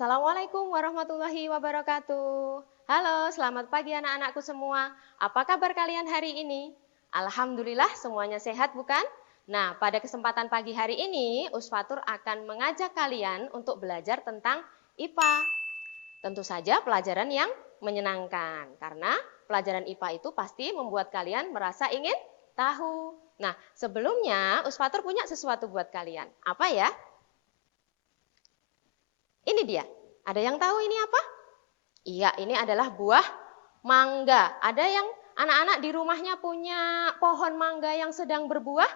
Assalamualaikum warahmatullahi wabarakatuh. Halo, selamat pagi anak-anakku semua. Apa kabar kalian hari ini? Alhamdulillah semuanya sehat bukan? Nah, pada kesempatan pagi hari ini, Usfatur akan mengajak kalian untuk belajar tentang IPA. Tentu saja pelajaran yang menyenangkan, karena pelajaran IPA itu pasti membuat kalian merasa ingin tahu. Nah, sebelumnya Usfatur punya sesuatu buat kalian. Apa ya? Ini dia. Ada yang tahu ini apa? Iya, ini adalah buah mangga. Ada yang anak-anak di rumahnya punya pohon mangga yang sedang berbuah?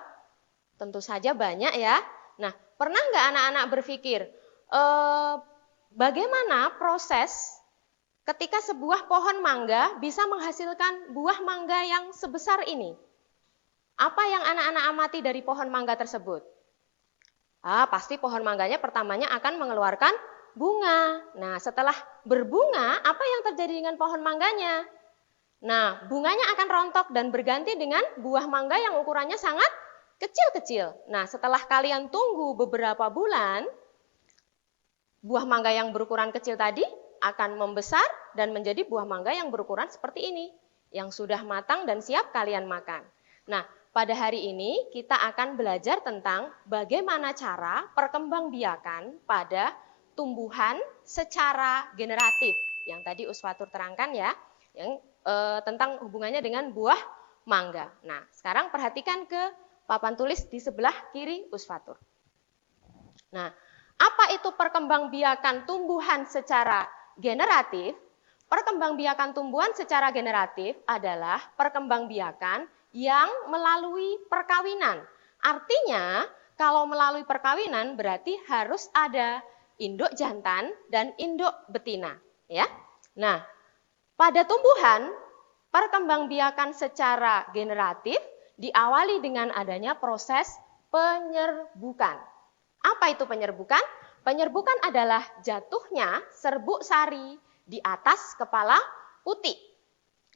Tentu saja banyak ya. Nah, pernah nggak anak-anak berpikir, bagaimana proses ketika sebuah pohon mangga bisa menghasilkan buah mangga yang sebesar ini? Apa yang anak-anak amati dari pohon mangga tersebut? Pasti pohon mangganya pertamanya akan mengeluarkan bunga. Nah, setelah berbunga, apa yang terjadi dengan pohon mangganya? Nah, bunganya akan rontok dan berganti dengan buah mangga yang ukurannya sangat kecil-kecil. Nah, setelah kalian tunggu beberapa bulan, buah mangga yang berukuran kecil tadi akan membesar dan menjadi buah mangga yang berukuran seperti ini, yang sudah matang dan siap kalian makan. Nah, pada hari ini kita akan belajar tentang bagaimana cara perkembangbiakan pada tumbuhan secara generatif. Yang tadi Usfatur terangkan ya, yang tentang hubungannya dengan buah mangga. Nah, sekarang perhatikan ke papan tulis di sebelah kiri Usfatur. Nah, apa itu perkembangbiakan tumbuhan secara generatif? Perkembangbiakan tumbuhan secara generatif adalah perkembangbiakan yang melalui perkawinan. Artinya, kalau melalui perkawinan berarti harus ada induk jantan dan induk betina, ya. Nah, pada tumbuhan perkembangbiakan secara generatif diawali dengan adanya proses penyerbukan. Apa itu penyerbukan? Penyerbukan adalah jatuhnya serbuk sari di atas kepala utik.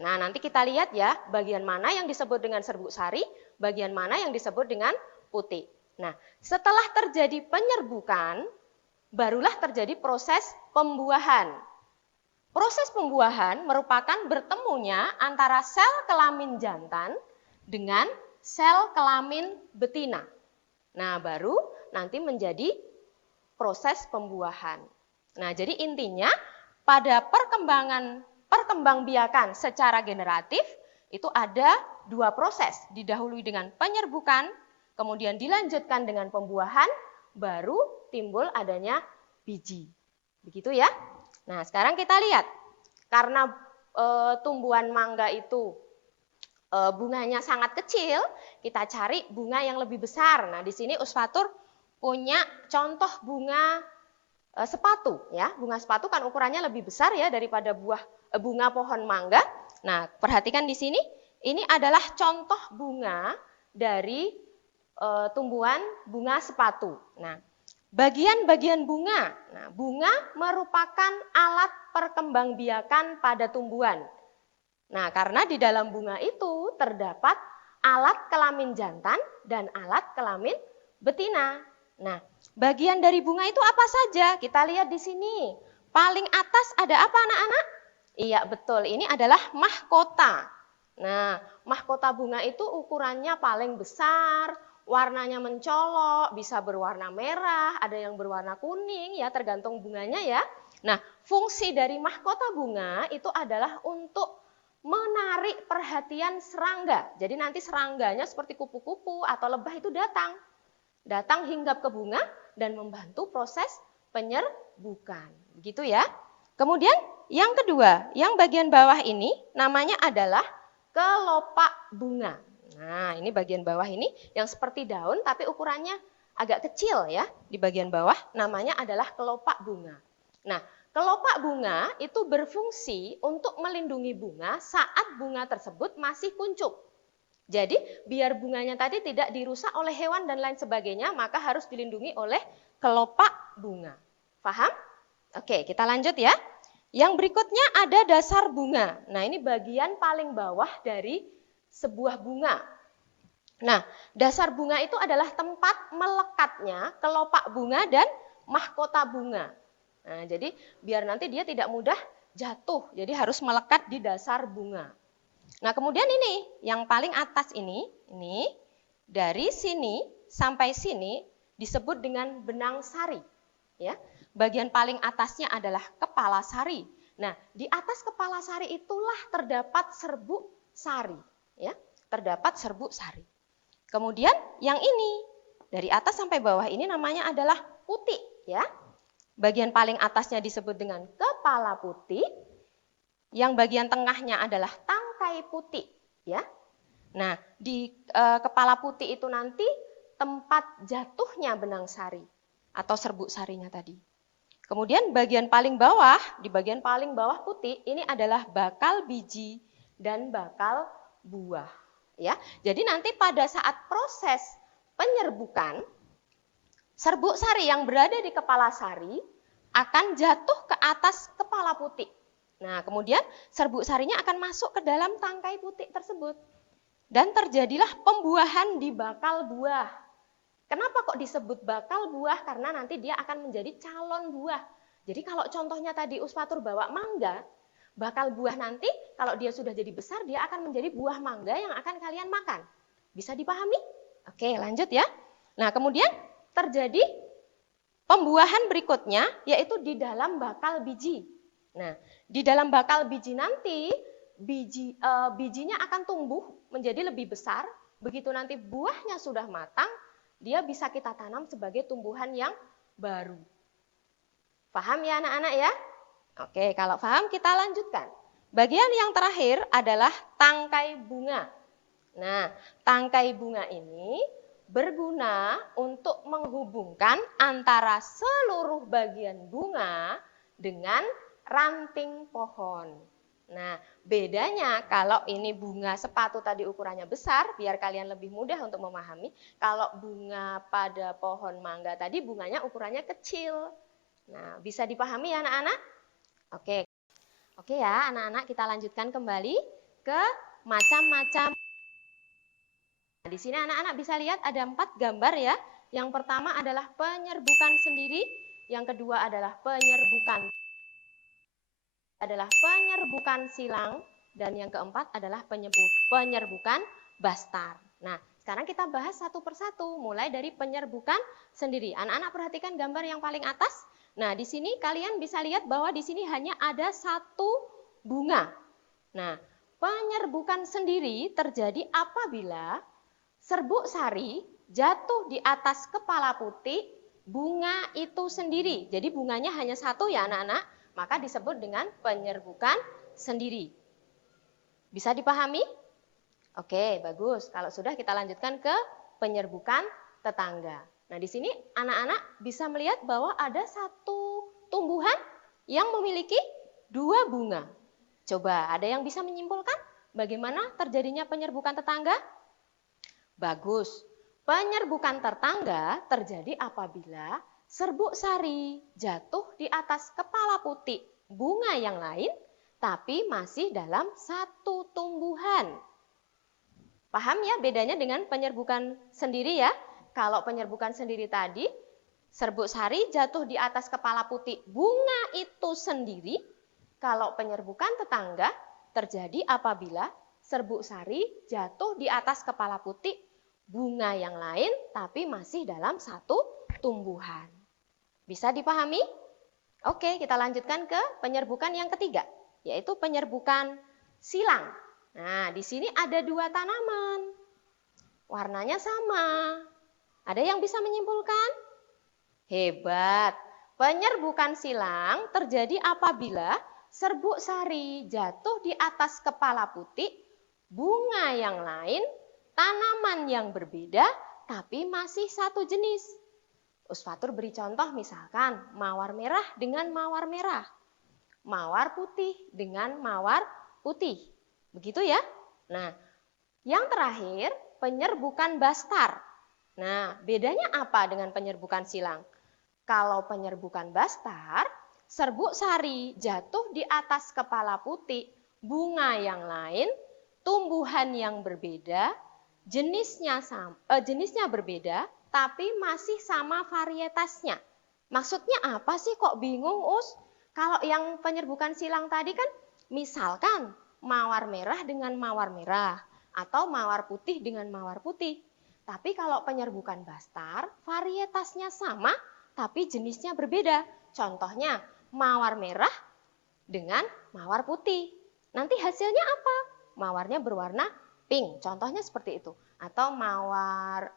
Nah, nanti kita lihat ya, bagian mana yang disebut dengan serbuk sari, bagian mana yang disebut dengan putik. Nah, setelah terjadi penyerbukan, barulah terjadi proses pembuahan. Proses pembuahan merupakan bertemunya antara sel kelamin jantan dengan sel kelamin betina. Nah, baru nanti menjadi proses pembuahan. Nah, jadi intinya pada perkembangbiakan secara generatif itu ada dua proses, didahului dengan penyerbukan, kemudian dilanjutkan dengan pembuahan, baru timbul adanya biji. Begitu ya. Nah, sekarang kita lihat, karena tumbuhan mangga itu bunganya sangat kecil, kita cari bunga yang lebih besar. Nah, di sini Usfatur punya contoh bunga sepatu ya. Bunga sepatu kan ukurannya lebih besar ya daripada bunga pohon mangga. Nah, perhatikan di sini, ini adalah contoh bunga dari tumbuhan bunga sepatu. Nah, bagian-bagian bunga. Nah, bunga merupakan alat perkembangbiakan pada tumbuhan. Nah, karena di dalam bunga itu terdapat alat kelamin jantan dan alat kelamin betina. Nah, bagian dari bunga itu apa saja? Kita lihat di sini. Paling atas ada apa anak-anak? Iya, betul. Ini adalah mahkota. Nah, mahkota bunga itu ukurannya paling besar, warnanya mencolok, bisa berwarna merah, ada yang berwarna kuning ya, tergantung bunganya ya. Nah, fungsi dari mahkota bunga itu adalah untuk menarik perhatian serangga. Jadi nanti serangganya seperti kupu-kupu atau lebah itu datang hinggap ke bunga dan membantu proses penyerbukan. Begitu ya. Kemudian yang kedua, yang bagian bawah ini namanya adalah kelopak bunga. Nah, ini bagian bawah ini yang seperti daun tapi ukurannya agak kecil ya. Di bagian bawah namanya adalah kelopak bunga. Nah, kelopak bunga itu berfungsi untuk melindungi bunga saat bunga tersebut masih kuncup. Jadi, biar bunganya tadi tidak dirusak oleh hewan dan lain sebagainya, maka harus dilindungi oleh kelopak bunga. Paham? Oke, kita lanjut ya. Yang berikutnya ada dasar bunga. Nah, ini bagian paling bawah dari sebuah bunga. Nah, dasar bunga itu adalah tempat melekatnya kelopak bunga dan mahkota bunga. Nah, jadi biar nanti dia tidak mudah jatuh, jadi harus melekat di dasar bunga. Nah, kemudian ini yang paling atas ini dari sini sampai sini disebut dengan benang sari, ya. Bagian paling atasnya adalah kepala sari. Nah, di atas kepala sari itulah terdapat serbuk sari, ya. Terdapat serbuk sari. Kemudian yang ini dari atas sampai bawah ini namanya adalah putik, ya. Bagian paling atasnya disebut dengan kepala putik. Yang bagian tengahnya adalah tangkai putik, ya. Nah, di kepala putik itu nanti tempat jatuhnya benang sari atau serbuk sarinya tadi. Kemudian bagian paling bawah, di bagian paling bawah putik ini adalah bakal biji dan bakal buah, ya. Jadi nanti pada saat proses penyerbukan, serbuk sari yang berada di kepala sari akan jatuh ke atas kepala putik. Nah, kemudian serbuk sarinya akan masuk ke dalam tangkai putik tersebut. Dan terjadilah pembuahan di bakal buah. Kenapa kok disebut bakal buah? Karena nanti dia akan menjadi calon buah. Jadi kalau contohnya tadi Usfatur bawa mangga, bakal buah nanti kalau dia sudah jadi besar, dia akan menjadi buah mangga yang akan kalian makan. Bisa dipahami? Oke, lanjut ya. Nah, kemudian terjadi pembuahan berikutnya, yaitu di dalam bakal biji. Nah, di dalam bakal biji nanti, bijinya akan tumbuh menjadi lebih besar. Begitu nanti buahnya sudah matang, dia bisa kita tanam sebagai tumbuhan yang baru. Paham ya anak-anak ya? Oke, kalau paham kita lanjutkan. Bagian yang terakhir adalah tangkai bunga. Nah, tangkai bunga ini berguna untuk menghubungkan antara seluruh bagian bunga dengan ranting pohon. Nah, bedanya kalau ini bunga sepatu tadi ukurannya besar, biar kalian lebih mudah untuk memahami. Kalau bunga pada pohon mangga tadi bunganya ukurannya kecil. Nah, bisa dipahami ya anak-anak? Oke. Oke ya anak-anak, kita lanjutkan kembali ke macam-macam. Nah, di sini anak-anak bisa lihat ada 4 gambar ya. Yang pertama adalah penyerbukan sendiri, yang kedua adalah penyerbukan silang, dan yang keempat adalah penyerbukan bastar. Nah, sekarang kita bahas satu persatu, mulai dari penyerbukan sendiri. Anak-anak perhatikan gambar yang paling atas. Nah, di sini kalian bisa lihat bahwa di sini hanya ada satu bunga. Nah, penyerbukan sendiri terjadi apabila serbuk sari jatuh di atas kepala putik bunga itu sendiri. Jadi bunganya hanya satu ya anak-anak, maka disebut dengan penyerbukan sendiri. Bisa dipahami? Oke, bagus. Kalau sudah kita lanjutkan ke penyerbukan tetangga. Nah, di sini anak-anak bisa melihat bahwa ada satu tumbuhan yang memiliki 2 bunga. Coba, ada yang bisa menyimpulkan bagaimana terjadinya penyerbukan tetangga? Bagus. Penyerbukan tetangga terjadi apabila serbuk sari jatuh di atas kepala putik bunga yang lain, tapi masih dalam satu tumbuhan. Paham ya bedanya dengan penyerbukan sendiri ya? Kalau penyerbukan sendiri tadi, serbuk sari jatuh di atas kepala putik bunga itu sendiri. Kalau penyerbukan tetangga terjadi apabila serbuk sari jatuh di atas kepala putik bunga yang lain, tapi masih dalam satu tumbuhan. Bisa dipahami? Oke, kita lanjutkan ke penyerbukan yang ketiga, yaitu penyerbukan silang. Nah, di sini ada 2 tanaman. Warnanya sama. Ada yang bisa menyimpulkan? Hebat. Penyerbukan silang terjadi apabila serbuk sari jatuh di atas kepala putik bunga yang lain, tanaman yang berbeda, tapi masih satu jenis. Usfatur beri contoh misalkan mawar merah dengan mawar merah, mawar putih dengan mawar putih. Begitu ya. Nah, yang terakhir penyerbukan bastar. Nah, bedanya apa dengan penyerbukan silang? Kalau penyerbukan bastar, serbuk sari jatuh di atas kepala putik bunga yang lain, tumbuhan yang berbeda, jenisnya berbeda, tapi masih sama varietasnya. Maksudnya apa sih kok bingung, Us? Kalau yang penyerbukan silang tadi kan misalkan mawar merah dengan mawar merah atau mawar putih dengan mawar putih. Tapi kalau penyerbukan bastar, varietasnya sama tapi jenisnya berbeda. Contohnya mawar merah dengan mawar putih. Nanti hasilnya apa? Mawarnya berwarna pink, contohnya seperti itu. Atau mawar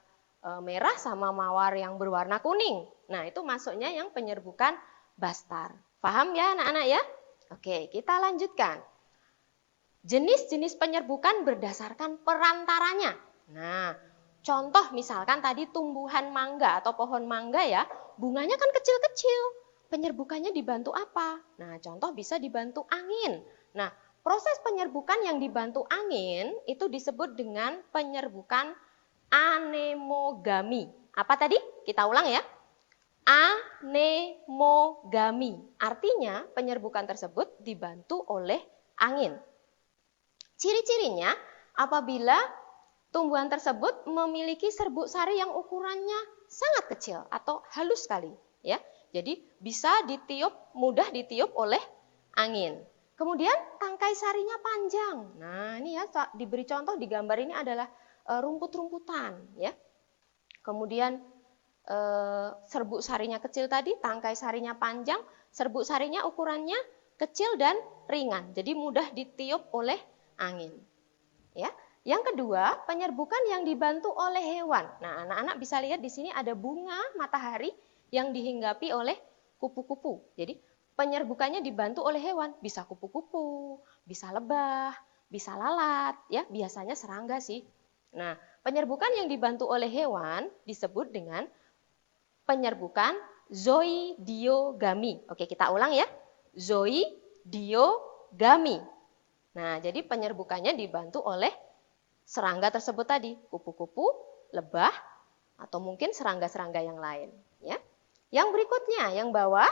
merah sama mawar yang berwarna kuning. Nah, itu masuknya yang penyerbukan bastar. Paham ya anak-anak ya? Oke, kita lanjutkan. Jenis-jenis penyerbukan berdasarkan perantaranya. Nah, contoh misalkan tadi tumbuhan mangga atau pohon mangga ya, bunganya kan kecil-kecil. Penyerbukannya dibantu apa? Nah, contoh bisa dibantu angin. Nah, proses penyerbukan yang dibantu angin itu disebut dengan penyerbukan anemogami. Apa tadi? Kita ulang ya. Anemogami. Artinya penyerbukan tersebut dibantu oleh angin. Ciri-cirinya apabila tumbuhan tersebut memiliki serbuk sari yang ukurannya sangat kecil atau halus sekali, ya. Jadi bisa mudah ditiup oleh angin. Kemudian tangkai sarinya panjang. Nah, ini ya diberi contoh di gambar ini adalah rumput-rumputan, ya. Kemudian serbuk sarinya kecil tadi, tangkai sarinya panjang, serbuk sarinya ukurannya kecil dan ringan. Jadi mudah ditiup oleh angin. Ya. Yang kedua, penyerbukan yang dibantu oleh hewan. Nah, anak-anak bisa lihat di sini ada bunga matahari yang dihinggapi oleh kupu-kupu. Jadi, penyerbukannya dibantu oleh hewan. Bisa kupu-kupu, bisa lebah, bisa lalat, ya, biasanya serangga sih. Nah, penyerbukan yang dibantu oleh hewan disebut dengan penyerbukan zoidiogami. Oke, kita ulang ya. Zoidiogami. Nah, jadi penyerbukannya dibantu oleh serangga tersebut tadi, kupu-kupu, lebah, atau mungkin serangga-serangga yang lain. Ya. Yang berikutnya, yang bawah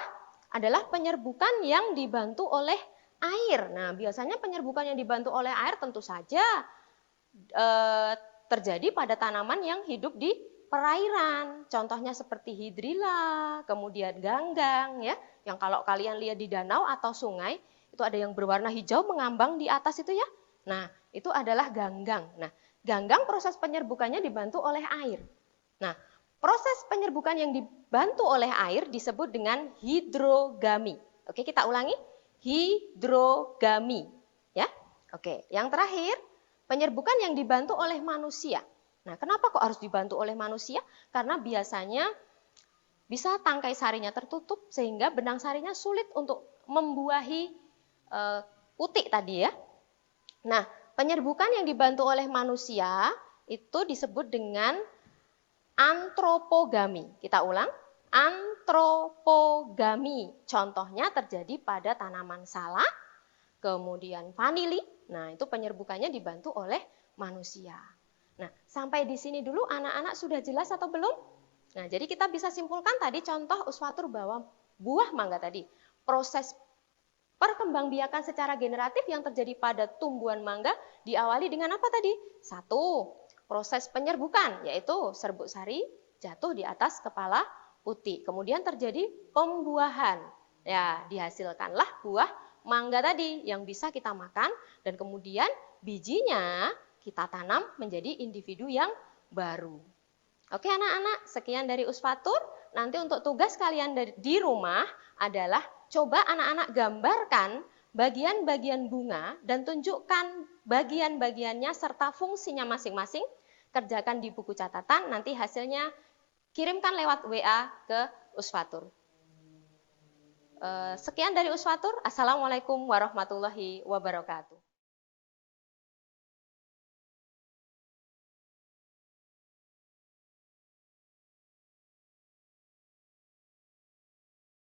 adalah penyerbukan yang dibantu oleh air. Nah, biasanya penyerbukan yang dibantu oleh air tentu saja terjadi pada tanaman yang hidup di perairan. Contohnya seperti hidrilla, kemudian ganggang, ya, yang kalau kalian lihat di danau atau sungai, itu ada yang berwarna hijau mengambang di atas itu ya. Nah, itu adalah ganggang. Nah, ganggang proses penyerbukannya dibantu oleh air. Nah, proses penyerbukan yang dibantu oleh air disebut dengan hidrogami. Oke, kita ulangi. Hidrogami. Ya. Oke, yang terakhir, penyerbukan yang dibantu oleh manusia. Nah, kenapa kok harus dibantu oleh manusia? Karena biasanya bisa tangkai sarinya tertutup sehingga benang sarinya sulit untuk membuahi putik tadi ya. Nah, penyerbukan yang dibantu oleh manusia itu disebut dengan antropogami. Kita ulang, antropogami. Contohnya terjadi pada tanaman salak, kemudian vanili. Nah, itu penyerbukannya dibantu oleh manusia. Nah, sampai di sini dulu anak-anak sudah jelas atau belum? Nah, jadi kita bisa simpulkan tadi contoh Uswatur bahwa buah mangga tadi, proses perkembangbiakan secara generatif yang terjadi pada tumbuhan mangga diawali dengan apa tadi? 1. Proses penyerbukan, yaitu serbuk sari jatuh di atas kepala putik. Kemudian terjadi pembuahan. Ya, dihasilkanlah buah mangga tadi yang bisa kita makan dan kemudian bijinya kita tanam menjadi individu yang baru. Oke anak-anak, sekian dari Usfatur. Nanti untuk tugas kalian di rumah adalah coba anak-anak gambarkan bagian-bagian bunga dan tunjukkan bagian-bagiannya serta fungsinya masing-masing. Kerjakan di buku catatan, nanti hasilnya kirimkan lewat WA ke Usfatur. Sekian dari Usfatur. Assalamualaikum warahmatullahi wabarakatuh.